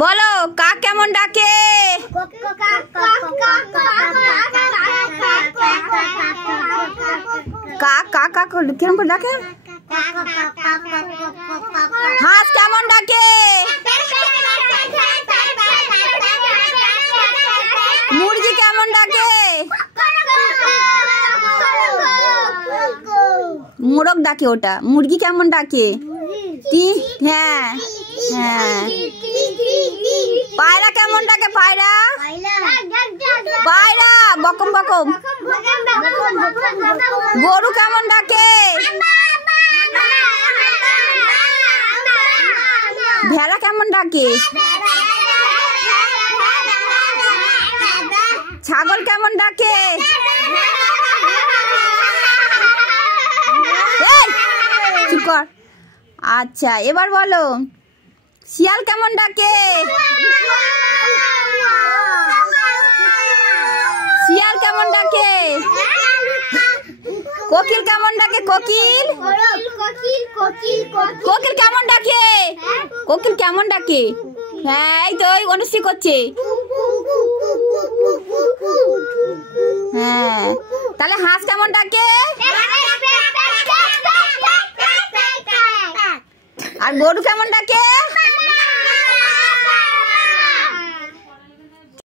বলো কাক কেমন ডাকে? কাক কাক কাক কেমন করে ডাকে? হাঁস কেমন ডাকে? মুরগি কেমন ডাকে? মোরগ ডাকে ওটা। মুরগি কেমন ডাকে? হ্যাঁ হ্যাঁ। পায়রা কেমন ডাকে? পায়রা পায়রা বকম বকম। গরু কেমন ডাকে? ভেড়া কেমন ডাকে? ছাগল কেমন ডাকে? চুপ কর। আচ্ছা এবার বলো শিয়াল কেমন ডাকে? শিয়াল কেমন ডাকে? কোকিল কেমন ডাকে? কোকিল কোকিল কেমন ডাকে? কোকিল কেমন ডাকে? হ্যাঁ এই তো অনুষ্ঠি করছে। হ্যাঁ তাহলে হাঁস কেমন ডাকে? আর গরু কেমন ডাকে?